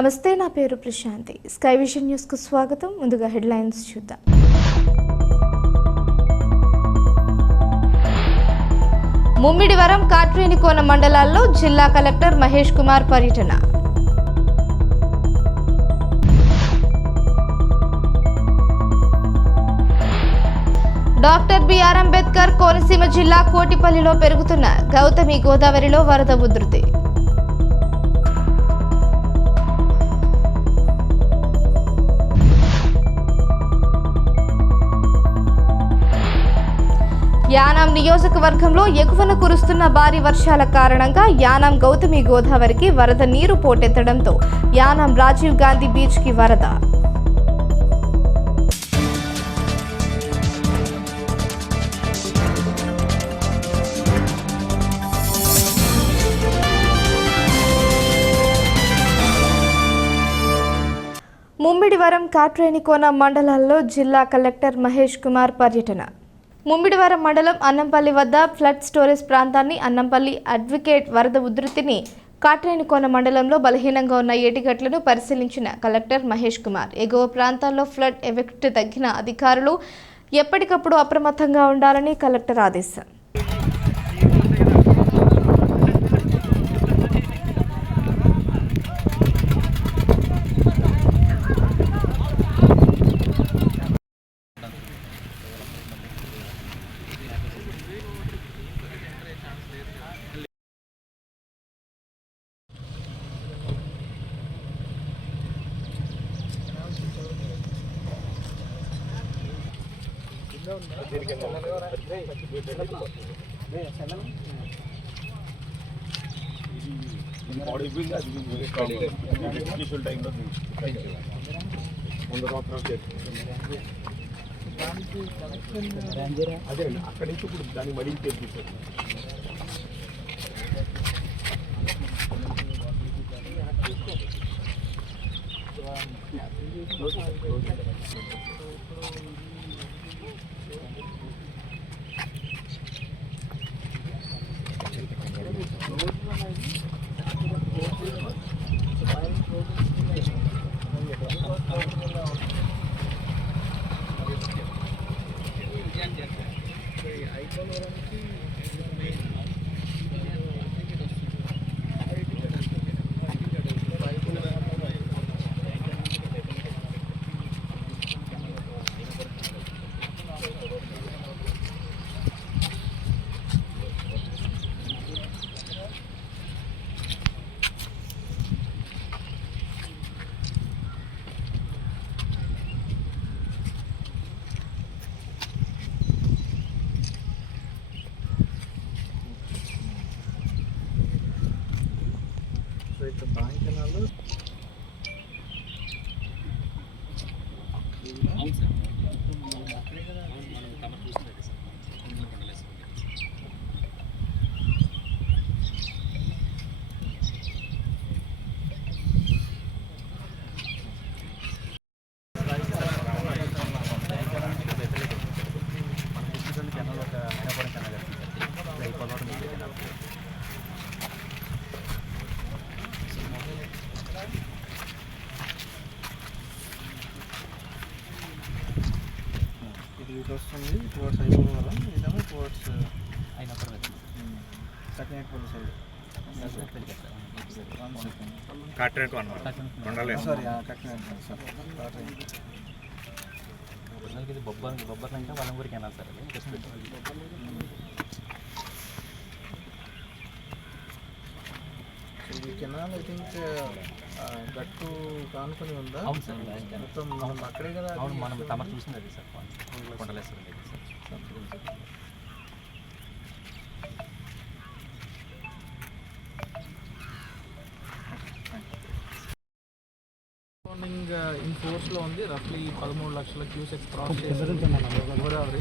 నమస్తే, నా పేరు ప్రశాంతి. స్కై విజన్ న్యూస్ కు స్వాగతం. ముందుగా హెడ్లైన్స్ చూద్దాం. ముమ్మిడివరం, కాట్రేనికోన మండలాల్లో జిల్లా కలెక్టర్ మహేష్ కుమార్ పర్యటన. డాక్టర్ బిఆర్ అంబేద్కర్ కోనసీమ జిల్లా కోటిపల్లిలో పెరుగుతున్న గౌతమి గోదావరిలో వరద ఉధృతి. యానాం నియోజకవర్గంలో ఎగువన కురుస్తున్న భారీ వర్షాల కారణంగా యానాం గౌతమి గోదావరికి వరద నీరు పోటెత్తడంతో యానాం రాజీవ్ గాంధీ బీచ్ కి వరద. ముమ్మిడివరం, కాట్రేనికోన మండలాల్లో జిల్లా కలెక్టర్ మహేష్ కుమార్ పర్యటన. ముమ్మిడివరం మండలం అన్నంపల్లి వద్ద ఫ్లడ్ స్టోరేజ్ ప్రాంతాన్ని, అన్నంపల్లి అడ్వకేట్ వరద ఉధృతిని, కాట్రేనికోన మండలంలో బలహీనంగా ఉన్న ఏటిగట్లను పరిశీలించిన కలెక్టర్ మహేష్ కుమార్ ఎగువ ప్రాంతాల్లో ఫ్లడ్ ఎఫెక్ట్ తగ్గిన అధికారులు ఎప్పటికప్పుడు అప్రమత్తంగా ఉండాలని కలెక్టర్ ఆదేశం. అదే అక్కడి నుంచి ఇప్పుడు దాన్ని మడికి తెప్పిస్తారు. ఇటు వస్తుంది టువర్డ్స్ అయిపోవడం, ఇదేమో టువర్డ్స్ సెకండ్ సైడ్. సారీ ఇది బొబ్బర్ ఇంకా వలంగూరికి వెళ్ళాలి సార్. ఇది కెనాల్ ఐ థింక్ గట్టు కానుకొని ఉందా? అవును సార్, మొత్తం మనం అక్కడే కదా. అవును, మనం తమరు చూసింది అది సార్, కొండలేశ్వరం సార్. మార్నింగ్ ఇన్ ఫోర్స్లో ఉంది. రఫ్లీ 13 లక్షల క్యూసెక్స్ క్రాస్ చేసింది గోదావరి.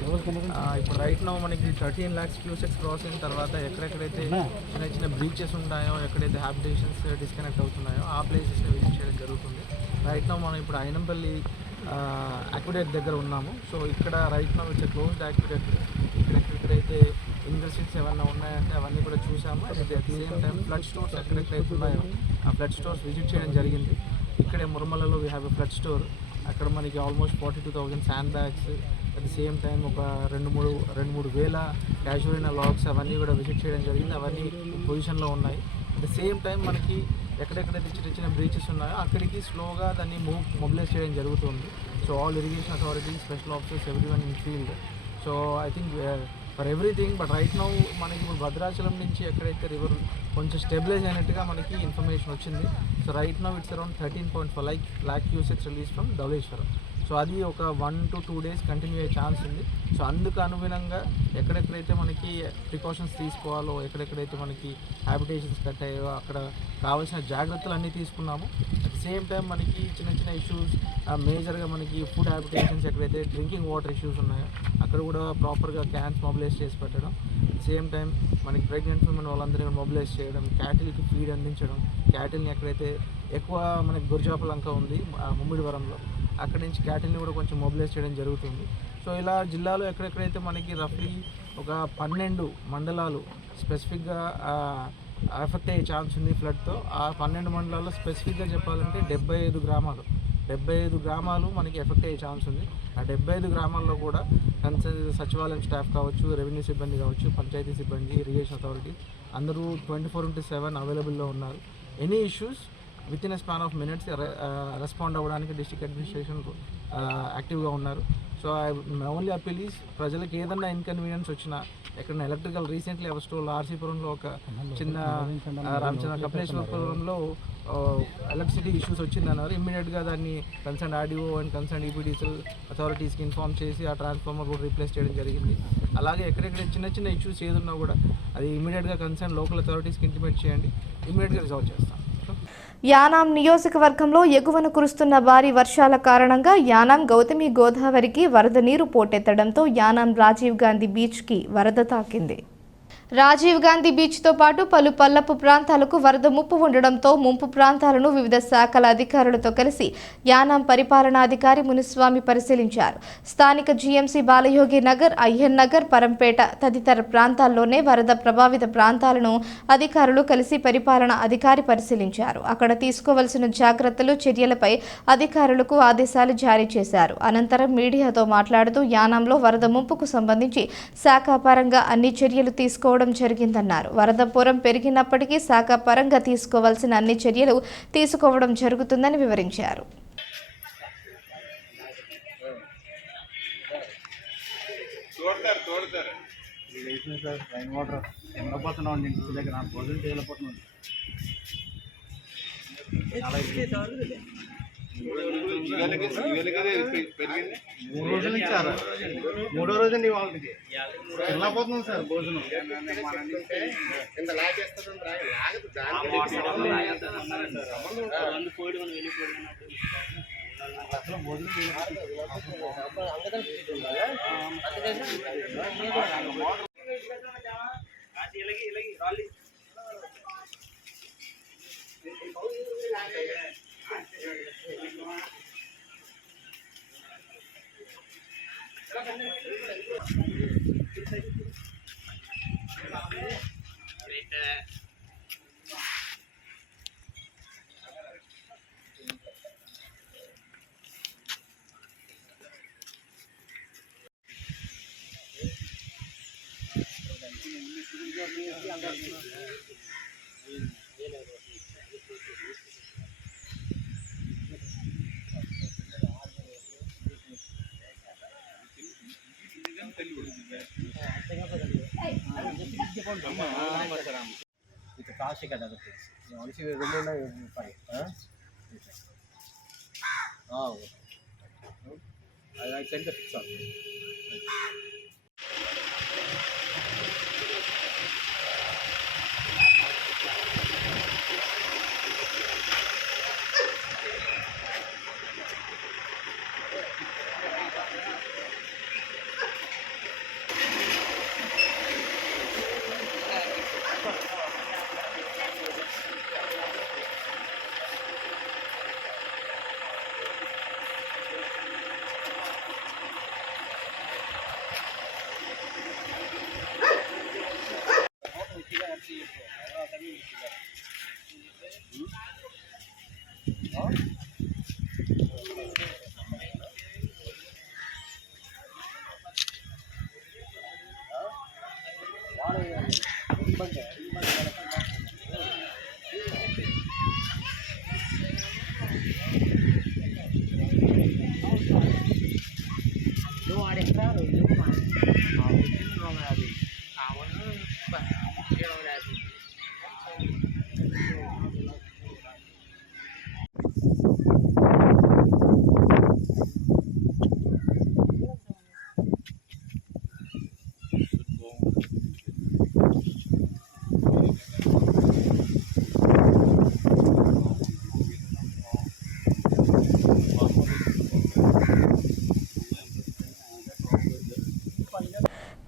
ఇప్పుడు రైట్ నో మనకి 13 lakhs క్యూసెక్స్ క్రాస్ అయిన తర్వాత ఎక్కడెక్కడైతే చిన్న చిన్న బ్రీచెస్ ఉన్నాయో, ఎక్కడైతే హ్యాబిటేషన్స్ డిస్కనెక్ట్ అవుతున్నాయో ఆ ప్లేసెస్ని విజిట్ చేయడం జరుగుతుంది. రైట్ నో మనం ఇప్పుడు అయినంపల్లి అక్విడేట్ దగ్గర ఉన్నాము. సో ఇక్కడ right now it's closed liquidated. ఇక్కడైతే ఇండస్ట్రీస్ ఏమన్నా ఉన్నాయంటే అవన్నీ కూడా చూసాము. At the same time flood stores ఎక్కడెక్కడైతే ఉన్నాయో ఆ ఫ్లడ్ స్టోర్స్ విజిట్ చేయడం జరిగింది. ఇక్కడే మురమలలో we have a flood store. అక్కడ మనకి almost 42,000 sand bags, at the same time ఒక 2-3 వేల క్యాజువల్ లాగ్స్ అవన్నీ కూడా విజిట్ చేయడం జరిగింది. అవన్నీ పొజిషన్లో ఉన్నాయి. అట్ ది సేమ్ టైం మనకి ఎక్కడెక్కడైతే చిన్న చిన్న బ్రీచెస్ ఉన్నాయో అక్కడికి స్లోగా దాన్ని మొబిలైజ్ చేయడం జరుగుతుంది. So all irrigation authorities, special officers, everyone in field. So I think for everything. But right now మనకి ఇప్పుడు భద్రాచలం నుంచి ఎక్కడైతే రివర్ కొంచెం స్టెబిలైజ్ అయినట్టుగా మనకి ఇన్ఫర్మేషన్ వచ్చింది. So right now it's around 13.5 lakh cusecs release from Dowleswaram. So అది ఒక 1 to 2 days కంటిన్యూ అయ్యే ఛాన్స్ ఉంది. సో అందుకు అనుగుణంగా ఎక్కడెక్కడైతే మనకి ప్రికాషన్స్ తీసుకోవాలో, ఎక్కడెక్కడైతే మనకి హ్యాబిటేషన్స్ కట్ అయ్యాయో అక్కడ కావాల్సిన జాగ్రత్తలు అన్నీ తీసుకున్నాము. అట్ ది సేమ్ టైం మనకి చిన్న చిన్న ఇష్యూస్, మేజర్గా మనకి ఫుడ్ హ్యాబిటేషన్స్, ఎక్కడైతే డ్రింకింగ్ వాటర్ ఇష్యూస్ ఉన్నాయో అక్కడ కూడా ప్రాపర్గా క్యాన్స్ మొబిలైజ్ చేసి పెట్టడం. అట్ ది సేమ్ టైం మనకి ప్రెగ్నెంట్ ఉమెన్ వాళ్ళందరినీ మొబిలైజ్ చేయడం, క్యాటిల్కి ఫీడ్ అందించడం, క్యాటిల్ని ఎక్కడైతే ఎక్కువ మనకి గురిజాపలంక ఉంది ముమ్మిడివరంలో అక్కడి నుంచి క్యాటిల్ని కూడా కొంచెం మొబిలైజ్ చేయడం జరుగుతుంది. సో ఇలా జిల్లాలో ఎక్కడెక్కడైతే మనకి రఫ్లీ ఒక 12 మండలాలు స్పెసిఫిక్గా ఎఫెక్ట్ అయ్యే ఛాన్స్ ఉంది ఫ్లడ్తో. ఆ 12 మండలాల్లో స్పెసిఫిక్గా చెప్పాలంటే 75 గ్రామాలు మనకి ఎఫెక్ట్ అయ్యే ఛాన్స్ ఉంది. ఆ 75 గ్రామాల్లో కూడా కన్సర్న్ సచివాలయం స్టాఫ్ కావచ్చు, రెవెన్యూ సిబ్బంది కావచ్చు, పంచాయతీ సిబ్బంది, ఇరిగేషన్ అథారిటీ అందరూ 24/7 అవైలబుల్లో ఉన్నారు. Any issues with in a span of minutes respond అవ్వడానికి డిస్ట్రిక్ట్ అడ్మినిస్ట్రేషన్ యాక్టివ్గా ఉన్నారు. So my only appeal is ప్రజలకు ఏదన్నా ఇన్కన్వీనియన్స్ వచ్చినా, ఎక్కడైనా ఎలక్ట్రికల్ రీసెంట్లీ అవస్టోల్ ఆర్సీపురంలో ఒక చిన్న రామచంద్ర కపిలేశ్వరపురంలో ఎలక్ట్రిసిటీ ఇష్యూస్ వచ్చిందన్నారు. ఇమ్మీడియట్గా దాన్ని concern RDO and concern EPDCL అథారిటీస్కి ఇన్ఫార్మ్ చేసి ఆ ట్రాన్స్ఫార్మర్ కూడా రీప్లేస్ చేయడం జరిగింది. అలాగే ఎక్కడెక్కడ చిన్న చిన్న ఇష్యూస్ ఏదున్నా కూడా అది ఇమ్మీడియట్గా కన్సర్న్ లోకల్ అథారిటీస్కి ఇంటిమేట్ చేయండి, ఇమ్మీడియట్గా రిజాల్వ్ చేస్తాం. యానాం నియోజకవర్గంలో ఎగువన కురుస్తున్న భారీ వర్షాల కారణంగా యానాం గౌతమి గోదావరికి వరద నీరు పోటెత్తడంతో యానాం రాజీవ్ గాంధీ బీచ్కి వరద తాకింది. రాజీవ్ గాంధీ బీచ్తో పాటు పలు పల్లపు ప్రాంతాలకు వరద ముప్పు ఉండడంతో ముంపు ప్రాంతాలను వివిధ శాఖల అధికారులతో కలిసి యానాం పరిపాలనాధికారి మునిస్వామి పరిశీలించారు. స్థానిక జీఎంసీ బాలయోగి నగర్, అయ్యన్ నగర్, పరంపేట తదితర ప్రాంతాల్లోనే వరద ప్రభావిత ప్రాంతాలను అధికారులు కలిసి పరిపాలనా అధికారి పరిశీలించారు. అక్కడ తీసుకోవలసిన జాగ్రత్తలు, చర్యలపై అధికారులకు ఆదేశాలు జారీ చేశారు. అనంతరం మీడియాతో మాట్లాడుతూ యానాంలో వరద ముంపుకు సంబంధించి శాఖాపరంగా అన్ని చర్యలు తీసుకోవడం జరిగిందన్నారు. వరద పూరం పెరిగినప్పటికీ శాఖాపరంగా తీసుకోవాల్సిన అన్ని చర్యలు తీసుకోవడం జరుగుతుందని వివరించారు. మూడో రోజు అండి వాళ్ళకి వెళ్ళిపోతున్నాం సార్ భోజనం కింద లాగేస్తుంది. It's a classic at other place. You know, honestly, we remember fight. Oh, I sent the fix up.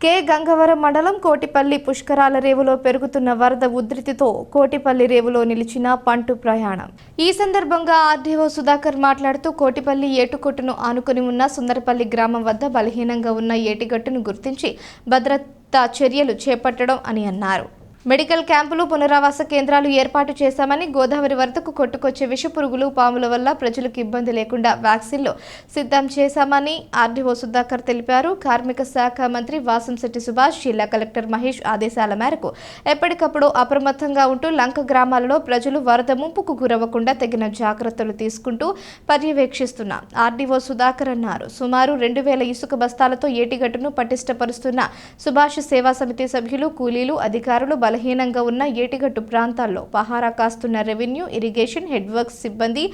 K Gangavaram మండలం కోటిపల్లి పుష్కరాల రేవులో పెరుగుతున్న వరద ఉధృతితో కోటిపల్లి రేవులో నిలిచిన పంటు ప్రయాణం. ఈ సందర్భంగా ఆర్డీఓ సుధాకర్ మాట్లాడుతూ కోటిపల్లి ఏటుకొట్టును ఆనుకుని ఉన్న సుందరపల్లి గ్రామం వద్ద బలహీనంగా ఉన్న ఏటిగట్టును గుర్తించి భద్రతా చర్యలు చేపట్టడం అని అన్నారు. మెడికల్ క్యాంపులు పునరావాస కేంద్రాలు ఏర్పాటు చేశామని, గోదావరి వరదకు కొట్టుకొచ్చే విషపురుగులు పాముల వల్ల ప్రజలకు ఇబ్బంది లేకుండా వ్యాక్సిన్లు సిద్ధం చేశామని ఆర్డీఓ సుధాకర్ తెలిపారు. కార్మిక శాఖ మంత్రి వాసంశెట్టి సుభాష్, జిల్లా కలెక్టర్ మహేష్ ఆదేశాల మేరకు ఎప్పటికప్పుడు అప్రమత్తంగా ఉంటూ లంక గ్రామాలలో ప్రజలు వరద ముంపుకు గురవ్వకుండా తగిన జాగ్రత్తలు తీసుకుంటూ పర్యవేక్షిస్తున్న ఆర్డీఓ సుధాకర్ అన్నారు. సుమారు 2000 ఇసుక బస్తాలతో ఏటిగట్టును పటిష్టపరుస్తున్న సుభాష్ సేవా సమితి సభ్యులు, కూలీలు, అధికారులు బలహీనంగా ఉన్న ఏటిగట్టు ప్రాంతాల్లో పహారా కాస్తున్న రెవెన్యూ, ఇరిగేషన్, హెడ్ వర్క్స్ సిబ్బంది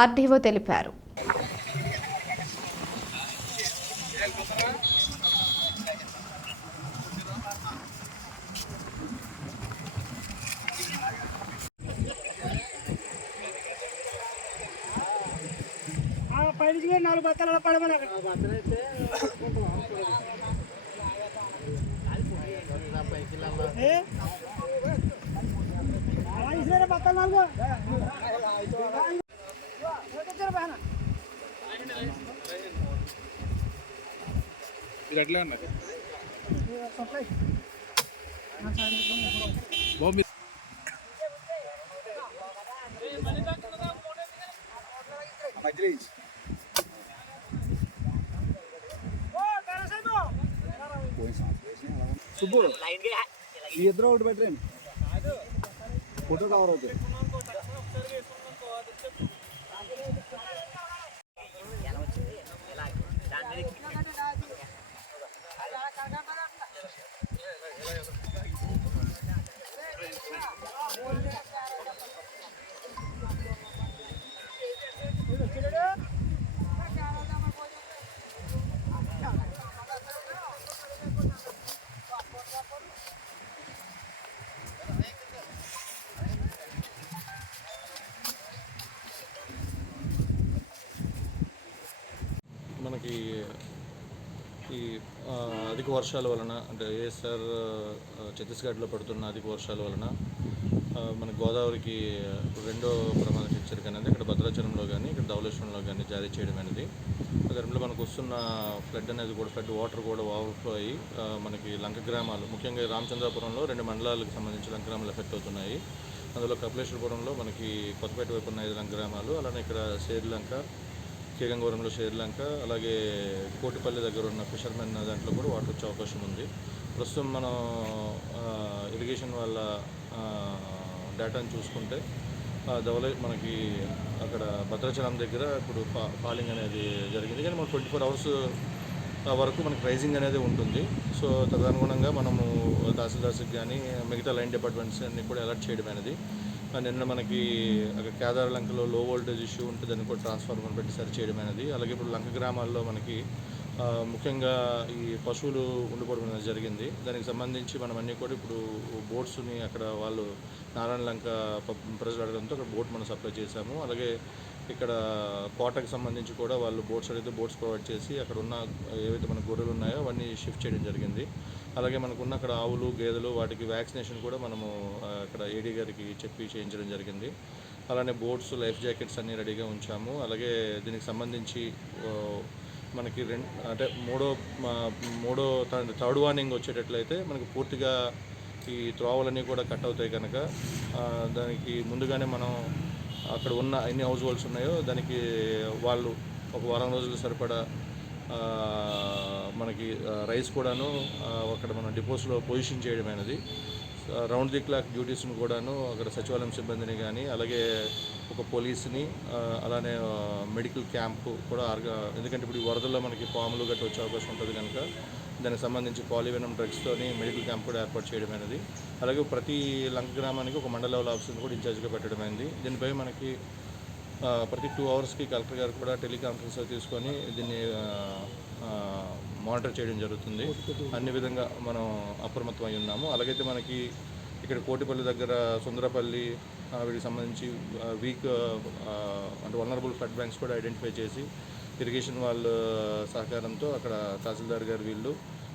ఆర్డీఓ తెలిపారు. సుబ్బు ఈ ఇద్దరు ఒకటి పెట్టండి, ఫోటో కవర్ అవుతుంది. మనకి ఈ అధిక వర్షాల వలన అంటే ఏఎస్ఆర్ ఛత్తీస్గఢ్లో పడుతున్న అధిక వర్షాల వలన మన గోదావరికి రెండో ప్రమాద హెచ్చరిక అనేది ఇక్కడ భద్రాచలంలో కానీ ఇక్కడ ధవళేశ్వరంలో కానీ జారీ చేయడం అనేది దాంట్లో మనకు వస్తున్న ఫ్లడ్ అనేది కూడా ఫ్లడ్ వాటర్ కూడా ఓవర్ఫ్లో అయ్యి మనకి లంక గ్రామాలు ముఖ్యంగా రామచంద్రాపురంలో 2 మండలాలకు సంబంధించి లంక గ్రామాలు ఎఫెక్ట్ అవుతున్నాయి. అందులో కపిలేశ్వరపురంలో మనకి కొత్తపేట వైపు ఉన్న 5 లంక గ్రామాలు, అలానే ఇక్కడ షేర్లంక, కె గంగవరంలో షేర్లంక, అలాగే కోటిపల్లి దగ్గర ఉన్న ఫిషర్మెన్ దాంట్లో కూడా వాటర్ వచ్చే అవకాశం ఉంది. ప్రస్తుతం మనం ఇరిగేషన్ వాళ్ళ డేటాను చూసుకుంటే మనకి అక్కడ భద్రాచలం దగ్గర ఇప్పుడు ఫాలింగ్ అనేది జరిగింది, కానీ మనకు 24 అవర్స్ వరకు మనకి రైజింగ్ అనేది ఉంటుంది. సో తదనుగుణంగా మనము తహసీల్దార్స్కి కానీ మిగతా లైన్ డిపార్ట్మెంట్స్ అన్ని కూడా అలర్ట్ చేయడం అనేది. నిన్న మనకి అక్కడ కేదార్ లంకలో లో వోల్టేజ్ ఇష్యూ ఉంటే దాన్ని కూడా ట్రాన్స్ఫార్మర్ పెట్టి సరి చేయడం అనేది. అలాగే ఇప్పుడు లంక గ్రామాల్లో మనకి ముఖ్యంగా ఈ పశువులు ఉండిపోవడం అనేది జరిగింది. దానికి సంబంధించి మనం అన్నీ కూడా ఇప్పుడు బోట్స్ని అక్కడ వాళ్ళు నారాయణ లంక ప్రజలు అడగడంతో అక్కడ బోట్ మనం సప్లై చేశాము. అలాగే ఇక్కడ కోటకు సంబంధించి కూడా వాళ్ళు బోట్స్ అడిగితే బోట్స్ ప్రొవైడ్ చేసి అక్కడ ఉన్న ఏవైతే మన గొర్రెలు ఉన్నాయో అవన్నీ షిఫ్ట్ చేయడం జరిగింది. అలాగే మనకున్న అక్కడ ఆవులు, గేదెలు వాటికి వ్యాక్సినేషన్ కూడా మనము అక్కడ ఏడీ గారికి చెప్పి చేయించడం జరిగింది. అలానే బోట్స్, లైఫ్ జాకెట్స్ అన్నీ రెడీగా ఉంచాము. అలాగే దీనికి సంబంధించి మనకి థర్డ్ వార్నింగ్ వచ్చేటట్లయితే మనకు పూర్తిగా ఈ త్రోవలన్నీ కూడా కట్ అవుతాయి కనుక దానికి ముందుగానే మనం అక్కడ ఉన్న ఎన్ని హౌస్ హోల్డ్స్ ఉన్నాయో దానికి వాళ్ళు ఒక వారం రోజులు సరిపడా మనకి రైస్ కూడాను అక్కడ మన డిపోస్లో పొజిషన్ చేయడం అనేది. రౌండ్ ది క్లాక్ డ్యూటీస్ను కూడాను అక్కడ సచివాలయం సిబ్బందిని కానీ అలాగే ఒక పోలీస్ని అలానే మెడికల్ క్యాంపు కూడా ఎందుకంటే ఇప్పుడు ఈ వరదల్లో మనకి పాములు గట్రా వచ్చే అవకాశం ఉంటుంది కనుక దానికి సంబంధించి పాలివెనమ్ డ్రగ్స్తోని మెడికల్ క్యాంప్ కూడా ఏర్పాటు చేయడం అనేది, అలాగే ప్రతి లంక గ్రామానికి ఒక మండల లెవెల్ ఆఫీసర్ని కూడా ఇన్ఛార్జ్గా పెట్టడం అయింది. దీనిపై మనకి ప్రతి 2 అవర్స్కి కలెక్టర్ గారు కూడా టెలికాన్ఫరెన్స్ తీసుకొని దీన్ని మానిటర్ చేయడం జరుగుతుంది. అన్ని విధంగా మనం అప్రమత్తం అయి ఉన్నాము. అలాగైతే మనకి ఇక్కడ కోటిపల్లి దగ్గర సుందరపల్లి వీటికి సంబంధించి వీక్ అంటే వల్నరబుల్ ఫ్లడ్ బ్యాంక్స్ కూడా ఐడెంటిఫై చేసి ఇరిగేషన్ వాళ్ళ సహకారంతో అక్కడ తహసీల్దార్ గారు వీళ్ళు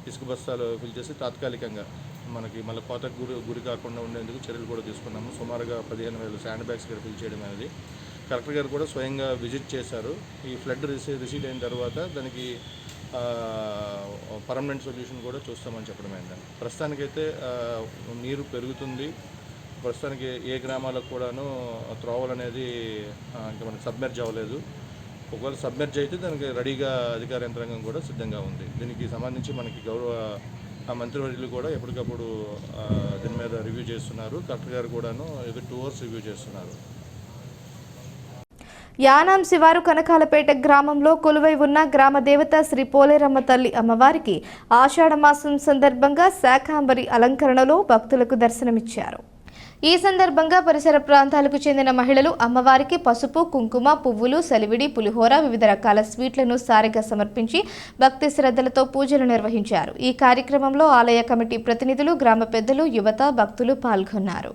ఇసుక బస్తాలు ఫిల్ చేసి తాత్కాలికంగా మనకి మళ్ళీ కోతకు గురి కాకుండా ఉండేందుకు చర్యలు కూడా తీసుకున్నాము. సుమారుగా 15,000 శాండ్ బ్యాగ్స్ ఇక్కడ ఫిల్ చేయడం అనేది కలెక్టర్ గారు కూడా స్వయంగా విజిట్ చేశారు. ఈ ఫ్లడ్ రిసీడ్ అయిన తర్వాత దానికి పర్మనెంట్ సొల్యూషన్ కూడా చూస్తామని చెప్పడం ఏంటంటే ప్రస్తుతానికైతే నీరు పెరుగుతుంది. ప్రస్తుతానికి ఏ గ్రామాలకు కూడాను త్రోవలు అనేది ఇంకా మనకి సబ్మెర్జ్ అవ్వలేదు. ఒకవేళ సబ్మెర్జ్ అయితే దానికి రెడీగా అధికార యంత్రాంగం కూడా సిద్ధంగా ఉంది. దీనికి సంబంధించి మనకి గౌరవ మంత్రివర్యులు కూడా ఎప్పటికప్పుడు దీని మీద రివ్యూ చేస్తున్నారు. కలెక్టర్ గారు కూడాను 2 అవర్స్ రివ్యూ చేస్తున్నారు. యానాం శివారు కనకాలపేట గ్రామంలో కొలువై ఉన్న గ్రామ దేవత శ్రీ పోలేరమ్మ తల్లి అమ్మవారికి ఆషాఢ మాసం సందర్భంగా శాకాంబరి అలంకరణలో భక్తులకు దర్శనమిచ్చారు. ఈ సందర్భంగా పరిసర ప్రాంతాలకు చెందిన మహిళలు అమ్మవారికి పసుపు, కుంకుమ, పువ్వులు, సలివిడి, పులిహోర, వివిధ రకాల స్వీట్లను సారెగా సమర్పించి భక్తి శ్రద్ధలతో పూజలు నిర్వహించారు. ఈ కార్యక్రమంలో ఆలయ కమిటీ ప్రతినిధులు, గ్రామ పెద్దలు, యువత, భక్తులు పాల్గొన్నారు.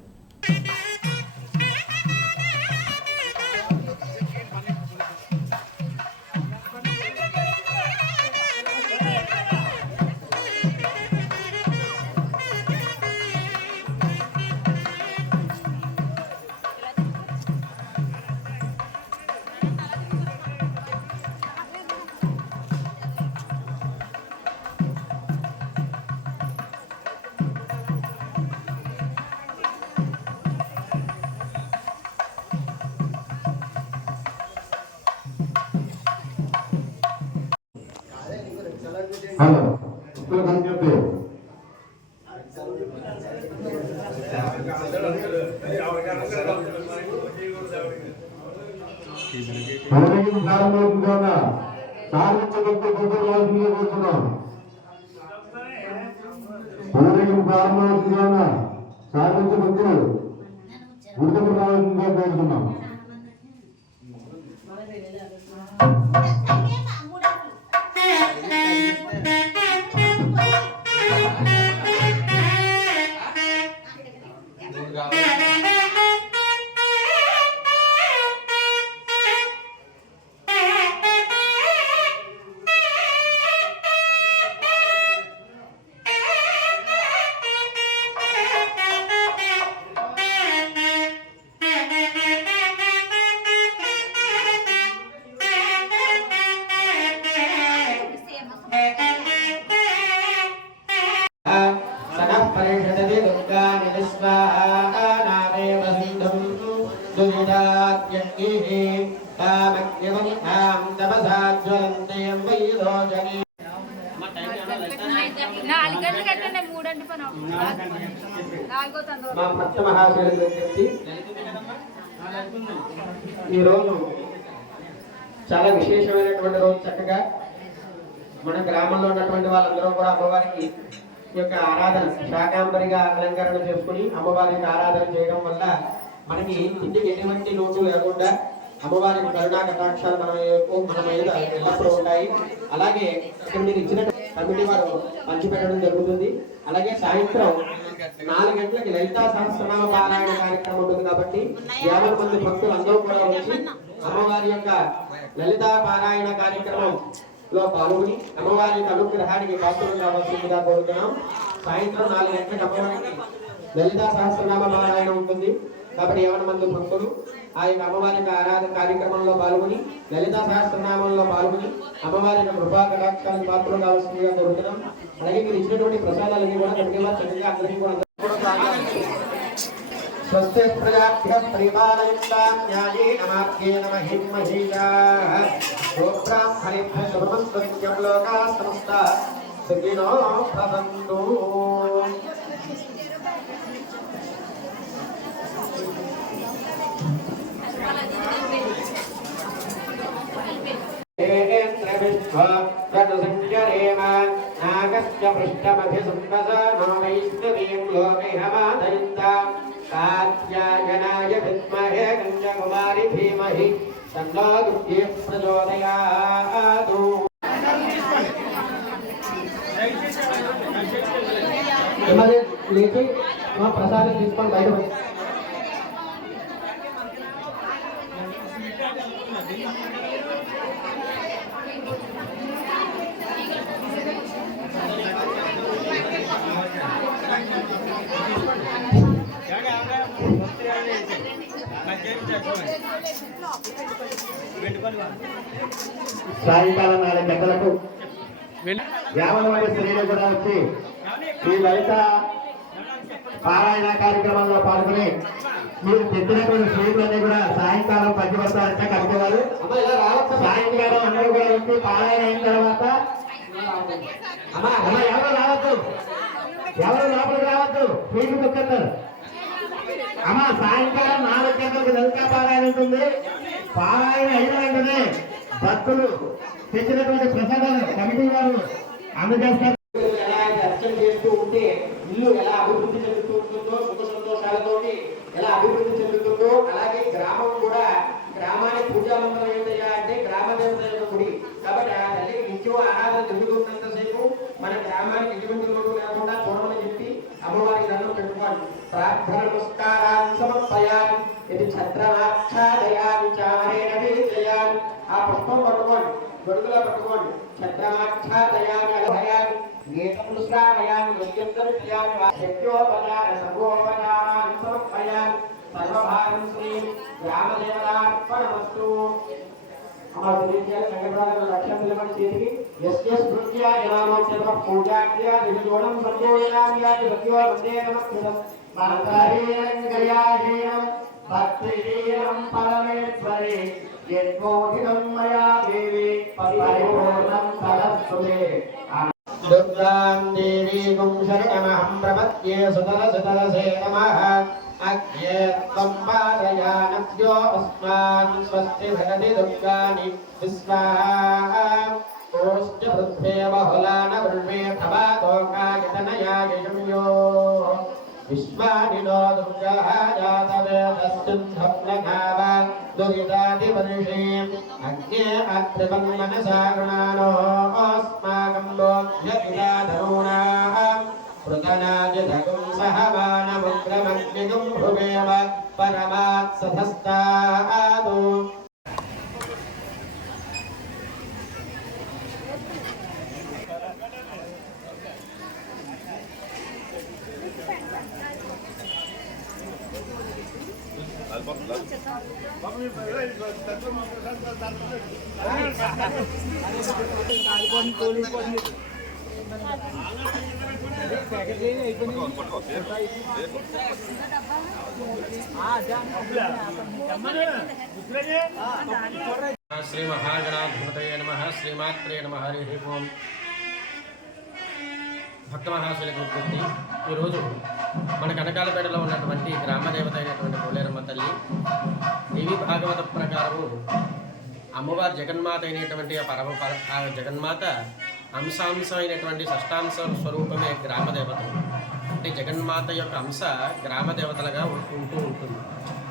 హలో ఇప్పుడు చెప్పి కోరుతున్నాం. మా భక్త మహాశయులు ఈరోజు చాలా విశేషమైనటువంటి రోజు. చక్కగా మన గ్రామంలో ఉన్నటువంటి వాళ్ళందరూ కూడా అమ్మవారికి ఈ యొక్క ఆరాధన శాకాంబరిగా అలంకరణ చేసుకుని అమ్మవారికి ఆరాధన చేయడం వల్ల మనకి ఇంటికి ఎటువంటి లోటు లేకుండా అమ్మవారి కరుణా కటాక్షాలు మన మీద ఎల్లప్పుడూ ఉంటాయి. అలాగే ఇక్కడ మీరు ఇచ్చిన కమిటీ వారు పంచిపెట్టడం జరుగుతుంది. అలాగే సాయంత్రం 4 గంటలకి లలితా సహస్రనామ పారాయణ కార్యక్రమం ఉంటుంది కాబట్టి 50 మంది భక్తులు అందరూ కూడా వచ్చి అమ్మవారి యొక్క లలితా పారాయణ కార్యక్రమంలో పాల్గొని అమ్మవారి యొక్క అనుగ్రహానికి పాత్రలు కావాల్సిందిగా కోరుతున్నాం. సాయంత్రం 4 గంటలకు అమ్మవారికి లలితా సహస్రనామ పారాయణ ఉంటుంది కాబట్టి 50 మంది భక్తులు ఆ యొక్క అమ్మవారి యొక్క ఆరాధన కార్యక్రమంలో పాల్గొని లలితా సహస్రనామంలో పాల్గొని అమ్మవారి యొక్క కృపా కటాక్షాలకు పాత్రలు కావాల్సిందిగా కోరుతున్నాం. అలాగే మీరు ఇచ్చినటువంటి ప్రసాదాలన్నీ కూడా చక్కగా అందరికీ కూడా స్వస్తి ప్రజాభ్య పరిపాలయంతాం న్యాయేన మార్గేణ మహిమహీజాః గోబ్రాహ్మణేభ్యః శుభమస్తు నిత్యం లోకాః సమస్తాః సుఖినో భవంతు. नागस्य पृष्ठमभिसुम्भसानो वैष्णवीं लोकैहमादयन्ताम् कात्यायनाय विद्महे कन्याकुमारी धीमहि तन्नो दुर्गे प्रचोदयात्। लेके वहाँ प्रसाद తీసుకొని బయట సాయంకాలం 4 గంటలకు 50 మంది స్త్రీలు కూడా వచ్చి ఈ లలిత పారాయణ కార్యక్రమంలో పాల్గొని మీరు తెచ్చినటువంటి స్వీట్లన్నీ కూడా సాయంకాలం పంచిపెడతారంటే కనుకోవాలి. సాయంకాలం అందరూ కూడా వచ్చి పారాయణ అయిన తర్వాత ఎవరు రావద్దు, ఎవరు లోపలికి రావద్దు, స్వీట్లు తెచ్చేస్తారు. సాయంకాలం 4 గంటలకు లలిత పారాయణ ఉంటుంది. పారాయణ అయిన వెంటనే భక్తులు తెచ్చినటువంటి ప్రసాదాలు కమిటీ వారు అందజేస్తారు. అర్చన చేస్తూ ఉంటే ఇల్లు ఎలా అభివృద్ధి చెందుతూ ఉంటుందో, సుఖ సంతోషాలతోటి ఎలా అభివృద్ధి చెందుతుందో అలాగే గ్రామం కూడా, గ్రామానికి పూజా మంత్రం ఏంటయ్యా అంటే గ్రామ దేవత యొక్క గుడి కాబట్టి ఆ తల్లి నిత్యం ఆరాధన జరుగుతున్నంతసేపు మన గ్రామానికి ఎటువంటి లోటు లేకుండా చూడమని చెప్పి అమ్మవారికి దండం పెట్టుకోండి. ప్రార్థన నమస్కారాన్ని సమర్పయామి. ఇది ఛత్రమాచ్ఛాదయామి చారేణ వీర్యయామి. ఆ పుష్పం పట్టుకోండి, గొడుగులో పట్టుకోండి. ఛత్రమాచ్ఛాదయామి అభయామి గీతములు శ్రావయామి నృత్యంతరియామి శక్యోపచార సర్వోపచారాన్ని సమర్పయామి. సర్వభాగం శ్రీ గ్రామదేవతార్పణమస్తు. లక్ష్యం చేతికి ఎస్ భృత్యామోక్ష పూజాక్రియ విజోడం సంజోయామి భక్తివో వందే నమః భక్తిహీనం పరమేశ్వరే యద్మోహితం మయా దేవి పరిపూర్ణం తదస్తుతే. దుర్గాం దేవీం శరణమహం ప్రపద్యే సుతరసుతరసే నమః. అగ్నే త్వం పాదయానభ్యో అస్మాన్ స్వస్తి భగతి దుర్గాని విశ్వాహా. ఓష్ట పృథ్వే బహుళాన వృణ్వే ప్రభాతోకాయతనయాయయమ్యో విశ్వానినో దుర్గః జాతవేదస్సింధప్లనావ దురితాదివర్షీం. అగ్నే అత్రివం మనసా గృణానో అస్మాకం లోక్యతిలాధనూనాః పృతనాజిధగుం సహమానముగ్రమగ్నిగుం భృవేవ పరమాత్సధస్తాదు. శ్రీ మహాగణాధిపతయే నమః. శ్రీమాత్రే నమః. హరి ఓం. భక్త మహాశులకు విజ్ఞప్తి. ఈరోజు మన కనకాలపేటలో ఉన్నటువంటి గ్రామదేవత అయినటువంటి పోలేరమ్మ తల్లి దేవి భాగవత ప్రకారము అమ్మవారి జగన్మాత అయినటువంటి ఆ జగన్మాత అంశాంశం అయినటువంటి షష్టాంశ స్వరూపమే గ్రామదేవత. అంటే జగన్మాత యొక్క అంశ గ్రామదేవతలుగా ఉంటూ ఉంటుంది.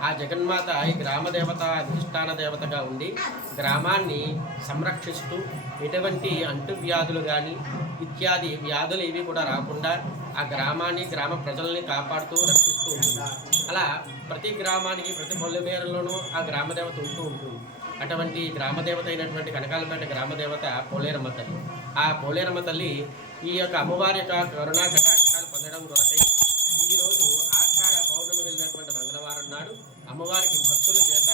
ఆ జగన్మాత ఈ గ్రామదేవత అధిష్టాన దేవతగా ఉండి గ్రామాన్ని సంరక్షిస్తూ ఎటువంటి అంటువ్యాధులు కానీ ఇత్యాది వ్యాధులు ఏవి కూడా రాకుండా ఆ గ్రామాన్ని, గ్రామ ప్రజల్ని కాపాడుతూ రక్షిస్తూ ఉంటుంది. అలా ప్రతి గ్రామానికి, ప్రతి పొలిమేరలోనూ ఆ గ్రామదేవత ఉంటూ ఉంటుంది. అటువంటి గ్రామదేవత అయినటువంటి కనకాలపేట గ్రామదేవత పోలేరమ్మ తల్లి. ఆ పోలేరమ్మ తల్లి ఈ యొక్క అమ్మవారి యొక్క కరుణా కటాక్షాలు పొందడం కొరకై ఈరోజు ఆషాఢ పౌర్ణమి వెళ్ళినటువంటి మంగళవారం నాడు అమ్మవారికి భక్తుల చేత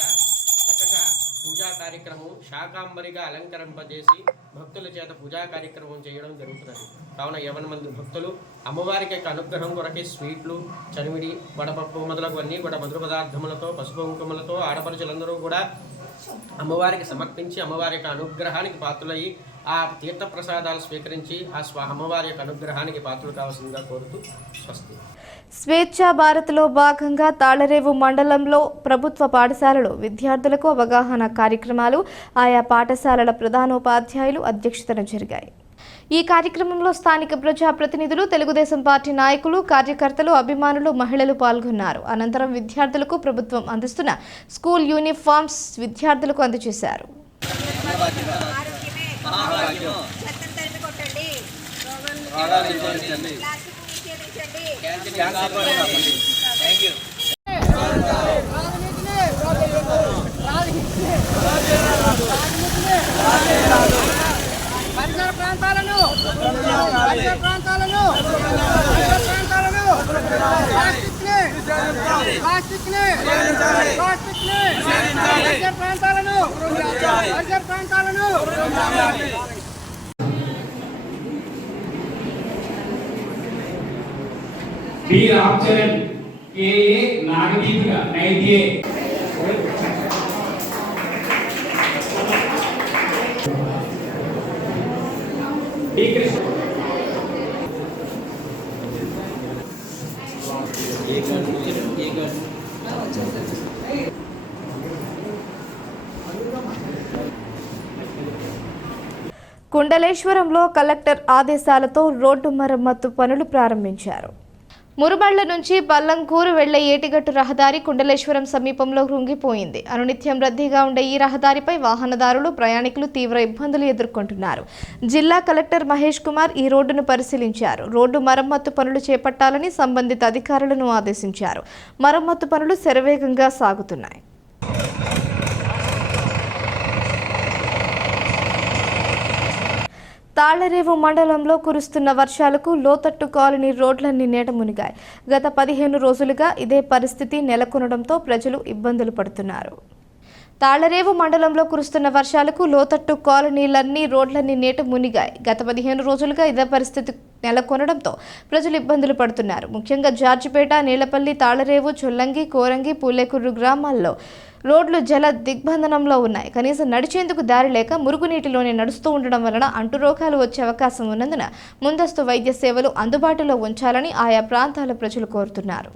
చక్కగా పూజా కార్యక్రమం శాకాంబరిగా అలంకరింపజేసి భక్తుల చేత పూజా కార్యక్రమం చేయడం జరుగుతున్నది. కావున 50 మంది భక్తులు అమ్మవారికి యొక్క అనుగ్రహం కొరకే స్వీట్లు, చనిమిడి, వడపప్పు మొదలగు అన్నీ కూడా మధుర పదార్థములతో, పసుపు కుంకుమలతో ఆడపడుచులందరూ కూడా అమ్మవారికి సమర్పించి అమ్మవారి యొక్క అనుగ్రహానికి పాత్రులయ్యి ఆ తీర్థప్రసాదాలు స్వీకరించి ఆ అమ్మవారి యొక్క అనుగ్రహానికి పాత్రలు కావాల్సిందిగా కోరుతూ స్వస్తి. స్వేచ్ఛా భారత్లో భాగంగా తాళరేవు మండలంలో ప్రభుత్వ పాఠశాలలో విద్యార్థులకు అవగాహన కార్యక్రమాలు ఆయా పాఠశాలల ప్రధానోపాధ్యాయులు అధ్యక్షతన జరిగాయి. ఈ కార్యక్రమంలో స్థానిక ప్రజాప్రతినిధులు, తెలుగుదేశం పార్టీ నాయకులు, కార్యకర్తలు, అభిమానులు, మహిళలు పాల్గొన్నారు. అనంతరం విద్యార్థులకు ప్రభుత్వం అందిస్తున్న స్కూల్ యూనిఫామ్స్ విద్యార్థులకు అందజేశారు. పరిసర ప్రాంతాలను बी रामचरण, के नागदीपिका, नैत्ये बी कृष्ण కుండలేశ్వరంలో కలెక్టర్ ఆదేశాలతో రోడ్డు మరమ్మతు పనులు ప్రారంభించారు. మురుబళ్ల నుంచి పల్లంకూరు వెళ్లే ఏటిగట్టు రహదారి కుండలేశ్వరం సమీపంలో కృంగిపోయింది. అనునిత్యం రద్దీగా ఉండే ఈ రహదారిపై వాహనదారులు, ప్రయాణికులు తీవ్ర ఇబ్బందులు ఎదుర్కొంటున్నారు. జిల్లా కలెక్టర్ మహేష్ కుమార్ ఈ రోడ్డును పరిశీలించారు. రోడ్డు మరమ్మతు పనులు చేపట్టాలని సంబంధిత అధికారులను ఆదేశించారు. మరమ్మతు పనులు శరవేగంగా సాగుతున్నాయి. తాళరేవు మండలంలో కురుస్తున్న వర్షాలకు లోతట్టు కాలనీ రోడ్లన్నీ నీట మునిగాయి. గత 15 రోజులుగా ఇదే పరిస్థితి నెలకొనడంతో ప్రజలు ఇబ్బందులు పడుతున్నారు. తాళరేవు మండలంలో కురుస్తున్న వర్షాలకు లోతట్టు కాలనీలన్నీ రోడ్లన్నీ నీట మునిగాయి. గత 15 రోజులుగా ఇదే పరిస్థితి నెలకొనడంతో ప్రజలు ఇబ్బందులు పడుతున్నారు. ముఖ్యంగా జార్జిపేట, నీలపల్లి, తాళరేవు, చొల్లంగి, కోరంగి, పూలేకుర్రు గ్రామాల్లో రోడ్లు జల దిగ్బంధనంలో ఉన్నాయి. కనీసం నడిచేందుకు దారి లేక మురుగునీటిలోనే నడుస్తూ ఉండడం వలన అంటురోగాలు వచ్చే అవకాశం ఉన్నందున ముందస్తు వైద్య సేవలు అందుబాటులో ఉంచాలని ఆయా ప్రాంతాల ప్రజలు కోరుతున్నారు.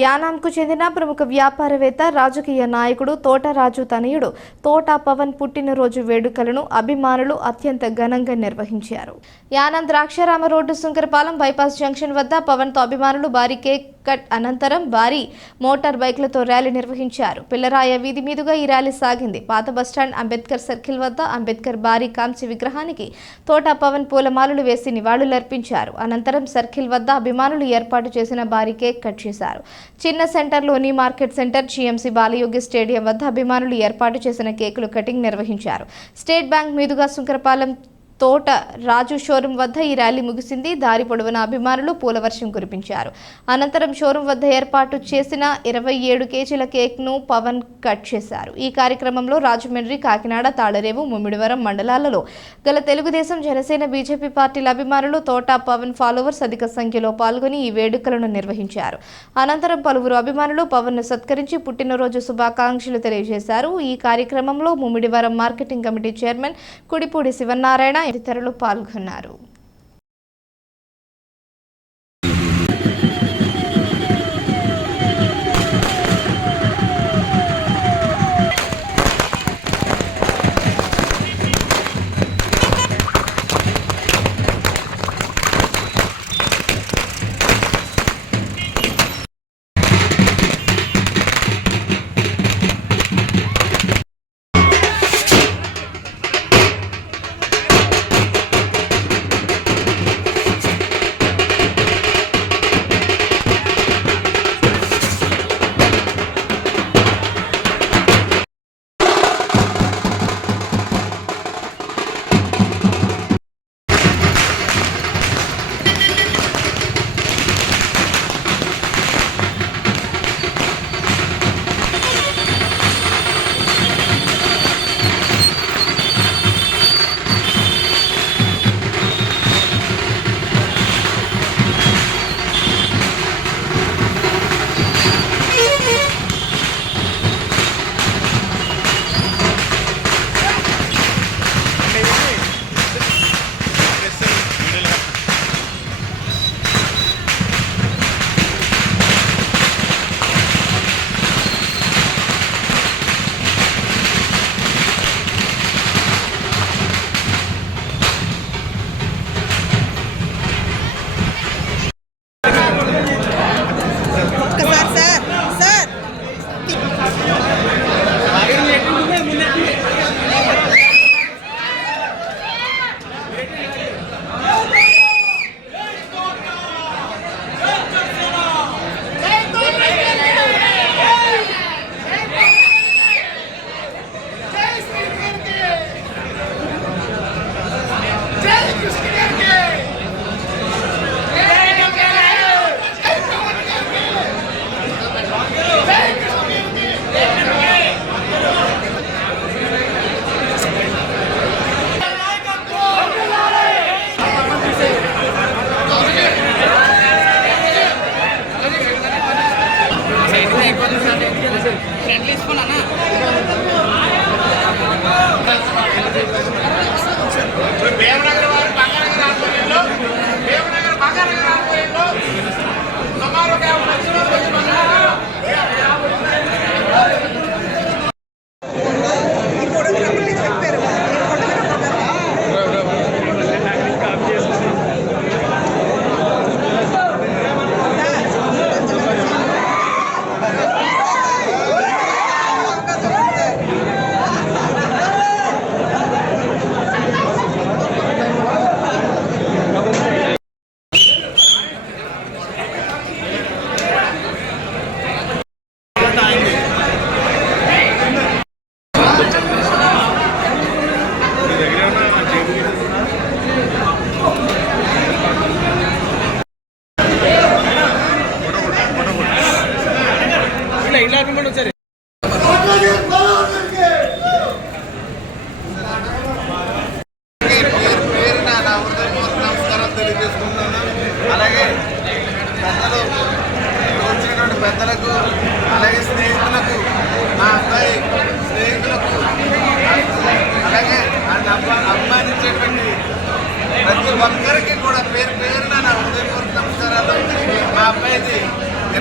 యానాంకు చెందిన ప్రముఖ వ్యాపారవేత్త, రాజకీయ నాయకుడు తోటరాజు తనయుడు తోట పవన్ పుట్టినరోజు వేడుకలను అభిమానులు అత్యంత ఘనంగా నిర్వహించారు. Yanam Draksharama road, Sunkarapalem bypass junction వద్ద పవన్తో అభిమానులు భారీ కేక్ కట్ అనంతరం భారీ మోటార్ బైక్లతో ర్యాలీ నిర్వహించారు. పిల్లరాయ వీధి మీదుగా ఈ ర్యాలీ సాగింది. పాత బస్టాండ్ అంబేద్కర్ సర్కిల్ వద్ద అంబేద్కర్ భారీ కాంస్య విగ్రహానికి తోట పవన్ పూలమాలలు వేసి నివాళులర్పించారు. అనంతరం సర్కిల్ వద్ద అభిమానులు ఏర్పాటు చేసిన భారీ కేక్ కట్ చేశారు. చిన్న సెంటర్లోని market centre, GMC Balayogi stadium వద్ద అభిమానులు ఏర్పాటు చేసిన కేకులు కటింగ్ నిర్వహించారు. స్టేట్ బ్యాంక్ మీదుగా సుంకరపాలెం తోట రాజు షోరూం వద్ద ఈ ర్యాలీ ముగిసింది. దారి పొడవున అభిమానులు పూలవర్షం కురిపించారు. అనంతరం షోరూం వద్ద ఏర్పాటు చేసిన 27 కేజీల కేక్ను పవన్ కట్ చేశారు. ఈ కార్యక్రమంలో రాజమండ్రి, కాకినాడ, తాళరేవు, ముమ్మిడివరం మండలాలలో గల తెలుగుదేశం, జనసేన, బీజేపీ పార్టీల అభిమానులు, తోట పవన్ ఫాలోవర్స్ అధిక సంఖ్యలో పాల్గొని ఈ వేడుకలను నిర్వహించారు. అనంతరం పలువురు అభిమానులు పవన్ను సత్కరించి పుట్టినరోజు శుభాకాంక్షలు తెలియజేశారు. ఈ కార్యక్రమంలో Mummidivaram marketing committee chairman Kudipudi Sivanarayana తదితరులు పాల్గొన్నారు.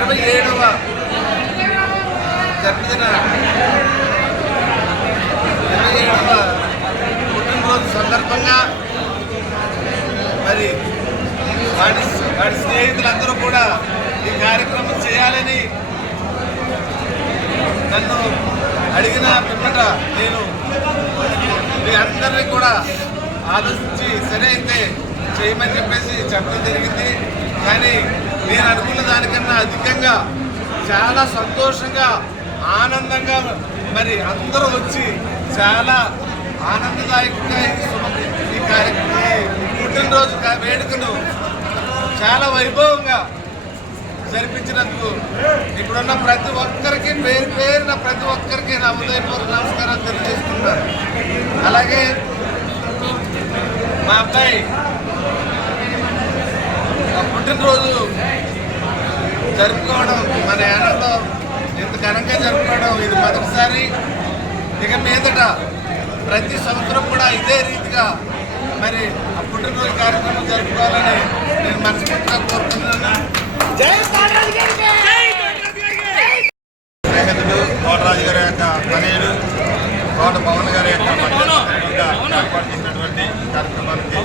27వ జన్మదిన 27వ పుట్టినరోజు సందర్భంగా మరి వాడి స్నేహితులందరూ కూడా ఈ కార్యక్రమం చేయాలని నన్ను అడిగిన పిమ్మట నేను మీ అందరినీ కూడా ఆలోచించి సరే అయితే చేయమని చెప్పేసి చెప్పడం జరిగింది. కానీ నేను అనుకున్న దానికన్నా అధికంగా చాలా సంతోషంగా ఆనందంగా మరి అందరూ వచ్చి చాలా ఆనందదాయకంగా ఈ పుట్టినరోజు వేడుకను చాలా వైభవంగా జరిపించినందుకు ఇప్పుడున్న ప్రతి ఒక్కరికి పేరున ప్రతి ఒక్కరికి నా ఉదయపూర్వక నమస్కారాలు తెలియజేసుకుంటారు. అలాగే మా అబ్బాయి పుట్టినరోజు జరుపుకోవడం మన యానంలో ఇంత ఘనంగా జరుపుకోవడం ఇది మొదటిసారి. ఇక మీదట ప్రతి సంవత్సరం కూడా ఇదే రీతిగా మరి ఆ పుట్టినరోజు కార్యక్రమం జరుపుకోవాలని నేను మనస్ఫూర్తిగా కోరుకుంటున్నాను. స్నేహితుడు కోటరాజు గారి యొక్క తనయుడు కోట పవన్ గారి యొక్క ఏర్పాటు చేసినటువంటి కార్యక్రమానికి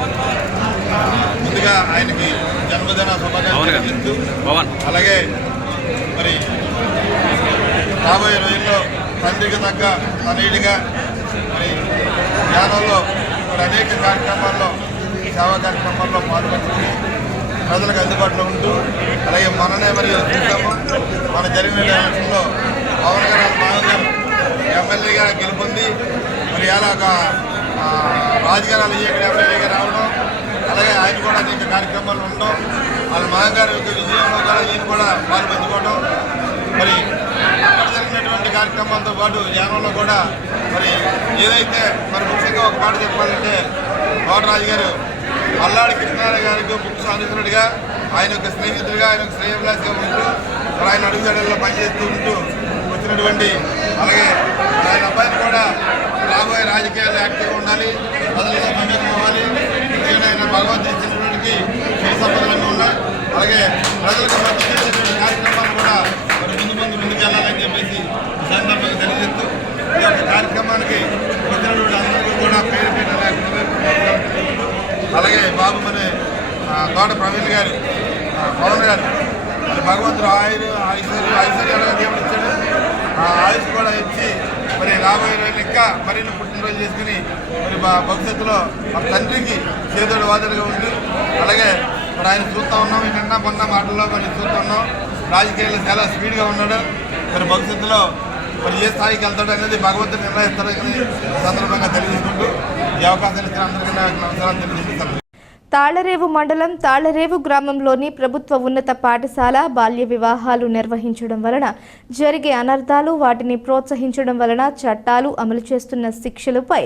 ముందుగా ఆయనకి జన్మదిన శుభాకాంక్షలు చెప్తూ అలాగే మరి రాబోయే రోజుల్లో తండ్రికి తగ్గ తనయుడిగా మరి ధ్యానంలో మరి అనేక కార్యక్రమాల్లో సేవా కార్యక్రమాల్లో పాల్గొంటుంది ప్రజలకు అందుబాటులో ఉంటూ అలాగే మననే మరి చూసాము మన జరిగిన ఎలక్షన్లో పవన్ గారు మాధవ్ గారు ఎమ్మెల్యేగా గెలుపొంది మరి అలా ఒక రాజకీయాలు ఇక్కడ ఎమ్మెల్యేగా రావడం అలాగే ఆయన కూడా అనేక కార్యక్రమాలు ఉండడం వాళ్ళ మాధవ్ గారి యొక్క విజయంలో కూడా ఈయన కూడా పాల్పంచుకోవడం మరి జరిగినటువంటి కార్యక్రమాలతో పాటు యానంలో కూడా మరి ఏదైతే మరి ముఖ్యంగా ఒక మాట చెప్పాలంటే కోటరాజు గారు అల్లాడి కృష్ణారావు గారికి ముఖ్య అనుసరుడిగా ఆయన యొక్క స్నేహితుడిగా ఆయన యొక్క శ్రేయభిలాషిగా ఉంటూ మరి ఆయన అడుగుజాడల్లో పనిచేస్తూ ఉంటూ వచ్చినటువంటి అలాగే ఆయన అబ్బాయిని కూడా రాబోయే రాజకీయాల్లో యాక్టివ్గా ఉండాలి ప్రజలతో మమేకం అవ్వాలి ముఖ్యంగా ఆయన భగవంతుడు ఇచ్చినటువంటి సిరి సంపదలన్నీ ఉన్నాయి అలాగే ప్రజలకు మంచి చేసేటువంటి కార్యక్రమాలు కూడా మరి ముందుకెళ్ళాలని చెప్పేసి ఈ సందర్భంగా తెలియజేస్తూ ఈ యొక్క కార్యక్రమానికి వచ్చినటువంటి అందరికీ కూడా పేరు అలాగే బాబు మరి తోట ప్రవీణ్ గారు పవన్ గారు మరి భగవంతుడు ఐశ్వర్యాలుగా దేవుడు ఇచ్చాడు ఆ ఆయుష్ కూడా ఇచ్చి మరి రాబోయే రోజులు ఇంకా మరిన్ని పుట్టినరోజు చేసుకుని మరి భవిష్యత్తులో మా తండ్రికి చేదోడు వాదడుగా ఉంటూ అలాగే మరి ఆయన చూస్తూ ఉన్నాం నిన్న మొన్న మాటల్లో మరి చూస్తూ ఉన్నాం రాజకీయాల్లో చాలా స్పీడ్గా ఉన్నాడు మరి భవిష్యత్తులో మరి ఏ స్థాయికి వెళ్తాడు అనేది భగవంతుడు నిర్ణయిస్తాడని సందర్భంగా తెలియజేసుకుంటూ ఈ అవకాశాలు ఇచ్చిన అందరికీ నమస్కారం తెలియజేస్తాను. తాళరేవు మండలం తాళరేవు గ్రామంలోని ప్రభుత్వ ఉన్నత పాఠశాల బాల్య వివాహాలు నిర్వహించడం వలన జరిగే అనర్థాలు వాటిని ప్రోత్సహించడం వలన చట్టాలు అమలు చేస్తున్న శిక్షలపై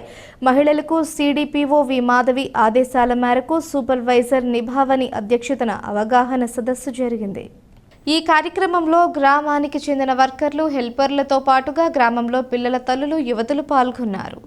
మహిళలకు సిడిపిఓ వి మాధవి ఆదేశాల మేరకు సూపర్వైజర్ నిభావని అధ్యక్షతన అవగాహన సదస్సు జరిగింది. ఈ కార్యక్రమంలో గ్రామానికి చెందిన వర్కర్లు హెల్పర్లతో పాటుగా గ్రామంలో పిల్లల తల్లులు యువతులు పాల్గొన్నారు.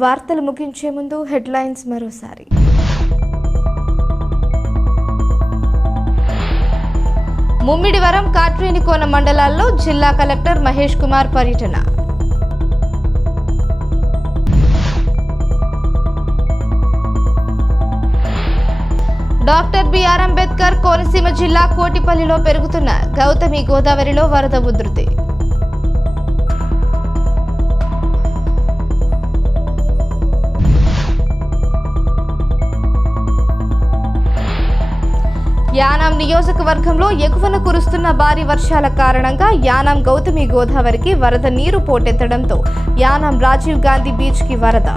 వార్తలు ముగించే ముందు హెడ్లైన్స్ మరోసారి. ముమ్మిడివరం కాట్రేనికోన మండలాల్లో జిల్లా కలెక్టర్ మహేష్ కుమార్ పర్యటన. డాక్టర్ బిఆర్ అంబేద్కర్ కోనసీమ జిల్లా కోటిపల్లిలో పెరుగుతున్న గౌతమి గోదావరిలో వరద ఉధృతి. యానాం నియోజకవర్గంలో ఎగువన కురుస్తున్న భారీ వర్షాల కారణంగా యానాం గౌతమి గోదావరికి వరద నీరు పోటెత్తడంతో యానాం రాజీవ్ గాంధీ బీచ్కి వరద.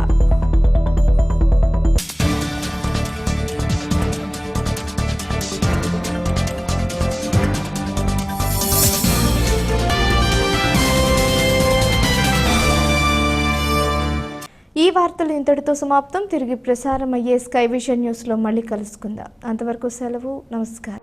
ఈ వార్తలు ఇంతటితో సమాప్తం. తిరిగి ప్రసారం అయ్యే స్కై విజన్ న్యూస్లో మళ్ళీ కలుసుకుందాం. అంతవరకు సెలవు. నమస్కారం.